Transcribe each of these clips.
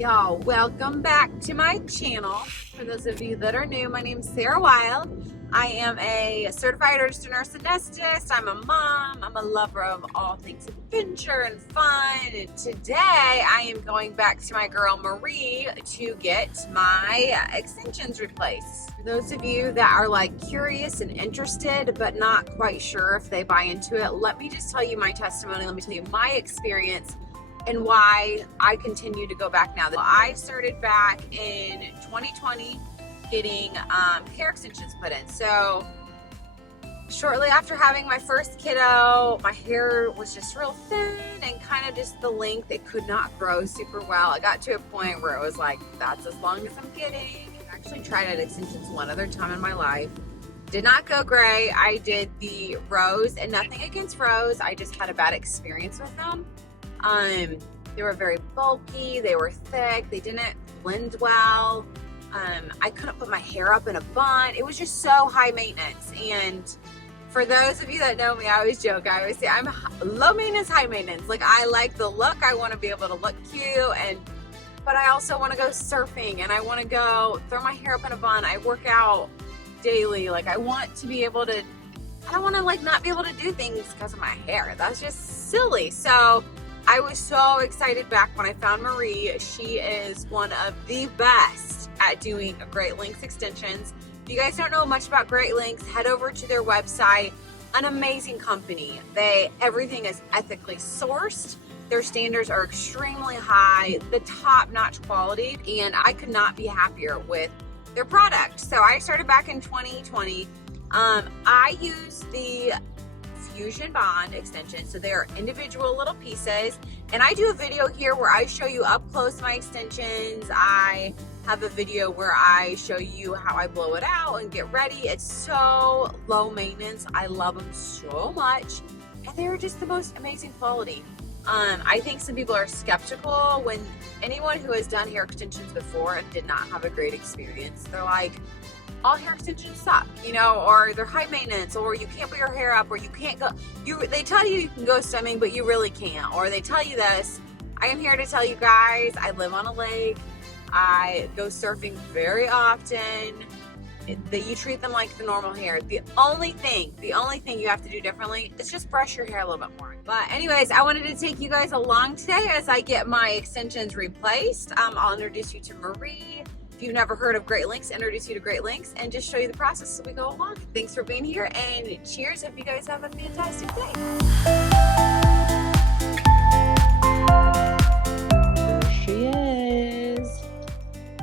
Y'all, welcome back to my channel. For those of you that are new, my name is Sarah Wild. I am a certified registered nurse anesthetist. I'm a mom. I'm a lover of all things adventure and fun. And today I am going back to my girl Marie to get my extensions replaced. For those of you that are like curious and interested but not quite sure if they buy into it, let me just tell you my testimony. Let me tell you my experience and why I continue to go back now. I started back in 2020 getting hair extensions put in. So shortly after having my first kiddo, my hair was just real thin and kind of just the length, it could not grow super well. I got to a point where it was like, that's as long as I'm getting. I actually tried out extensions one other time in my life. Did not go great. I did the Rose, and nothing against Rose, I just had a bad experience with them. They were very bulky, they were thick, they didn't blend well. I couldn't put my hair up in a bun. It was just so high maintenance. And for those of you that know me, I always joke, I always say I'm low maintenance, high maintenance. Like, I like the look, I want to be able to look cute, but I also want to go surfing and I want to go throw my hair up in a bun. I work out daily. Like, I want to be able to, I don't want to like not be able to do things because of my hair. That's just silly. So I was so excited back when I found Marie. She is one of the best at doing Great Lengths extensions. If you guys don't know much about Great Lengths, head over to their website. An amazing company. Everything is ethically sourced. Their standards are extremely high, the top-notch quality, and I could not be happier with their product. So I started back in 2020. I use the Fusion Bond extension, so they are individual little pieces, and I do a video here where I show you up close my extensions. I have a video where I show you how I blow it out and get ready. It's so low maintenance. I love them so much, and they're just the most amazing quality. I think some people are skeptical when anyone who has done hair extensions before and did not have a great experience. They're like, all hair extensions suck, you know, or they're high maintenance, or you can't put your hair up, or you can't go, they tell you can go swimming, but you really can't, or they tell you this. I am here to tell you guys, I live on a lake, I go surfing very often, that you treat them like the normal hair. The only thing you have to do differently is just brush your hair a little bit more. But anyways, I wanted to take you guys along today as I get my extensions replaced. I'll introduce you to Marie. If you've never heard of Great Lengths, introduce you to Great Lengths and just show you the process as we go along. Thanks for being here, and cheers. Hope you guys have a fantastic day. There she is.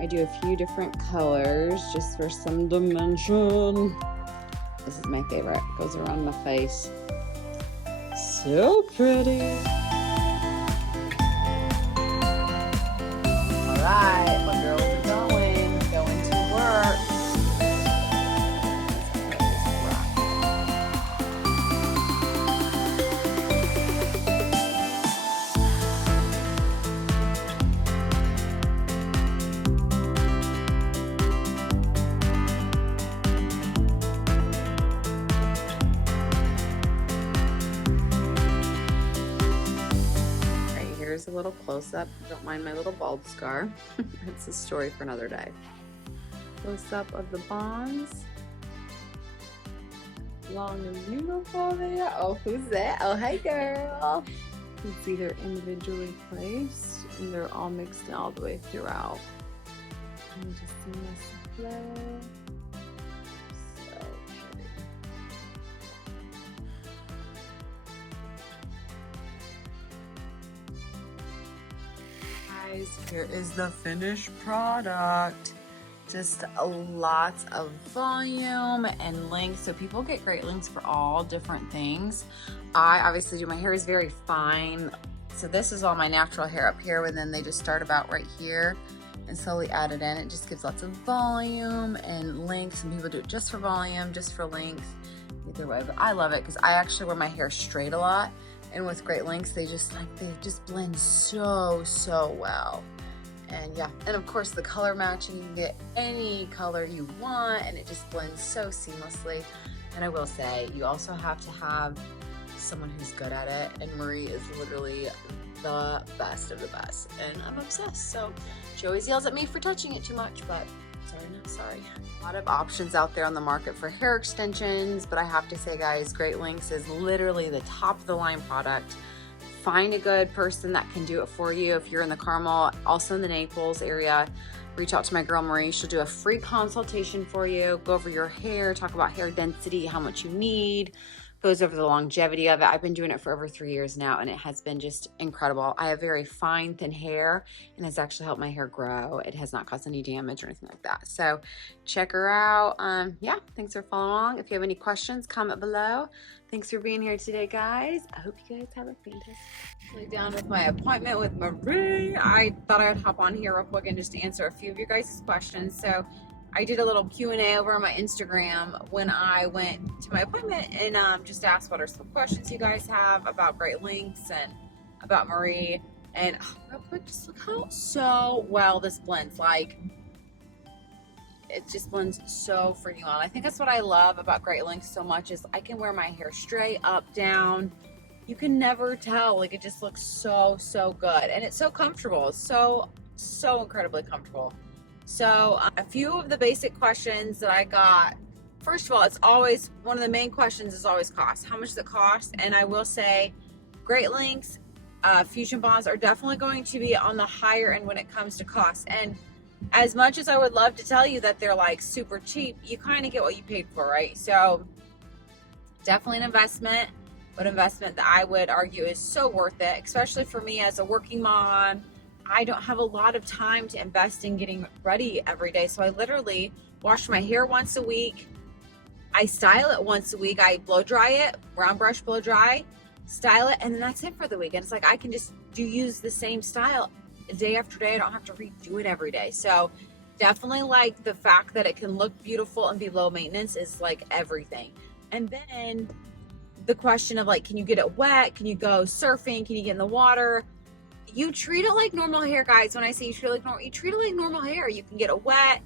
I do a few different colors just for some dimension. This is my favorite. It goes around my face. So pretty. All right, my girls are going to work. Here's a little close-up. Don't mind my little bald scar. It's a story for another day. Close-up of the bonds. Long and beautiful there. Oh, who's that? Oh, hey, girl. You can see they're individually placed, and they're all mixed in all the way throughout. And you just see this flow. So pretty. Here is the finished product. Just lots of volume and length. So people get Great Lengths for all different things. I obviously do, my hair is very fine. So this is all my natural hair up here, and then they just start about right here and slowly add it in. It just gives lots of volume and length. Some people do it just for volume, just for length, either way. But I love it because I actually wear my hair straight a lot. And with Great Lengths, they just blend so well. And yeah, and of course the color matching, you can get any color you want, and it just blends so seamlessly. And I will say, you also have to have someone who's good at it, and Marie is literally the best of the best, and I'm obsessed. So she always yells at me for touching it too much, but sorry, not sorry. A lot of options out there on the market for hair extensions, but I have to say, guys, Great Lengths is literally the top of the line product. Find a good person that can do it for you. If you're in the Carmel, also in the Naples area, reach out to my girl Marie. She'll do a free consultation for you, go over your hair, talk about hair density, how much you need, goes over the longevity of it. I've been doing it for over 3 years now, and it has been just incredible. I have very fine, thin hair, and it's actually helped my hair grow. It has not caused any damage or anything like that. So check her out. Yeah, thanks for following along. If you have any questions, comment below. Thanks for being here today, guys. I hope you guys have a fantastic day. Down with my appointment with Marie. I thought I would hop on here real quick and just answer a few of your guys' questions. So I did a little Q&A over on my Instagram when I went to my appointment, and just asked what are some questions you guys have about Great Lengths and about Marie. And real quick, just look how so well this blends. Like, it just blends so freaking well. I think that's what I love about Great Lengths so much, is I can wear my hair straight up, down. You can never tell. Like, it just looks so good, and it's so comfortable. It's so incredibly comfortable. So a few of the basic questions that I got, first of all, it's always, one of the main questions is always cost. How much does it cost? And I will say Great Lengths fusion bonds are definitely going to be on the higher end when it comes to cost. And as much as I would love to tell you that they're like super cheap, you kind of get what you paid for, right? So definitely an investment, but investment that I would argue is so worth it, especially for me as a working mom. I don't have a lot of time to invest in getting ready every day. So I literally wash my hair once a week. I style it once a week. I blow dry it, brown brush blow dry, style it, and then that's it for the week. And it's like, I can just use the same style day after day. I don't have to redo it every day. So definitely like the fact that it can look beautiful and be low maintenance is like everything. And then the question of like, can you get it wet? Can you go surfing? Can you get in the water? You treat it like normal hair, guys. When I say you treat it like normal, you treat it like normal hair. You can get it wet.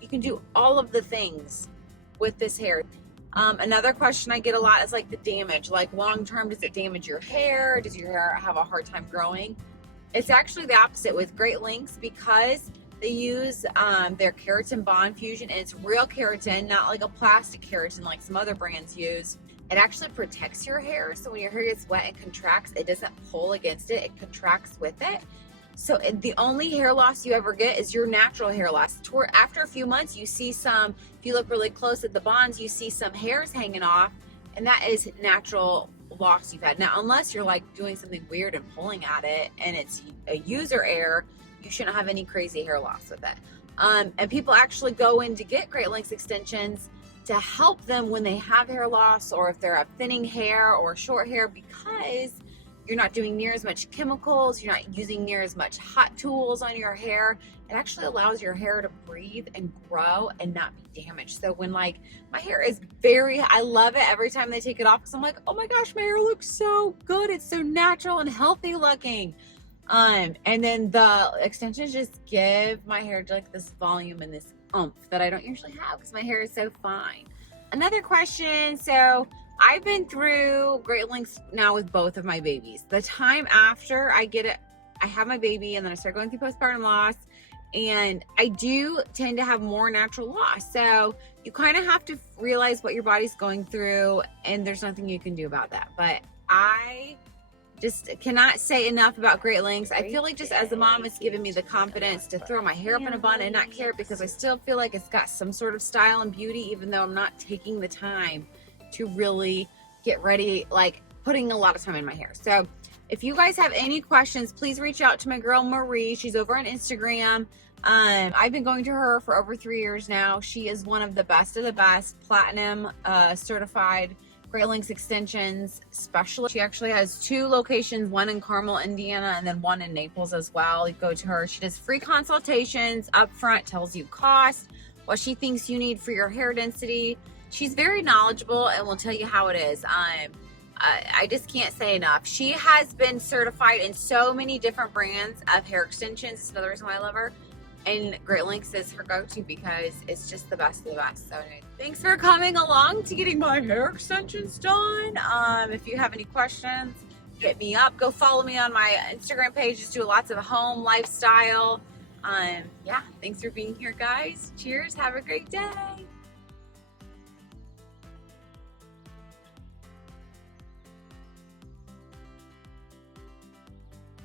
You can do all of the things with this hair. Another question I get a lot is like the damage. Like, long term, does it damage your hair? Does your hair have a hard time growing? It's actually the opposite with Great Lengths, because they use their keratin bond fusion, and it's real keratin, not like a plastic keratin like some other brands use. It actually protects your hair. So when your hair gets wet and contracts, it doesn't pull against it. It contracts with it. So the only hair loss you ever get is your natural hair loss. After a few months, you see some, if you look really close at the bonds, you see some hairs hanging off, and that is natural loss you've had. Now, unless you're like doing something weird and pulling at it and it's a user error, you shouldn't have any crazy hair loss with it. And people actually go in to get Great Lengths extensions to help them when they have hair loss, or if they're thinning hair or short hair, because you're not doing near as much chemicals, you're not using near as much hot tools on your hair. It actually allows your hair to breathe and grow and not be damaged. So when like my hair is I love it every time they take it off, because I'm like, oh my gosh, my hair looks so good. It's so natural and healthy looking. And then the extensions just give my hair like this volume and this oomph that I don't usually have, because my hair is so fine. Another question. So I've been through Great Lengths now with both of my babies. The time after I have my baby, and then I start going through postpartum loss, and I do tend to have more natural loss. So you kind of have to realize what your body's going through, and there's nothing you can do about that. But I just cannot say enough about Great Lengths. I feel like just as a mom, it's given me the confidence to throw my hair up in a bun and not care, because I still feel like it's got some sort of style and beauty, even though I'm not taking the time to really get ready, like putting a lot of time in my hair. So if you guys have any questions, please reach out to my girl Marie. She's over on Instagram. I've been going to her for over 3 years now. She is one of the best platinum certified Great Lengths extensions specialist. She actually has 2 locations, one in Carmel, Indiana, and then one in Naples as well. You go to her. She does free consultations up front, tells you cost, what she thinks you need for your hair density. She's very knowledgeable and will tell you how it is. I just can't say enough. She has been certified in so many different brands of hair extensions. It's another reason why I love her. And Great Lengths is her go-to, because it's just the best of the best. So anyway, thanks for coming along to getting my hair extensions done. If you have any questions, hit me up. Go follow me on my Instagram page. Just do lots of home lifestyle. Yeah, thanks for being here, guys. Cheers. Have a great day.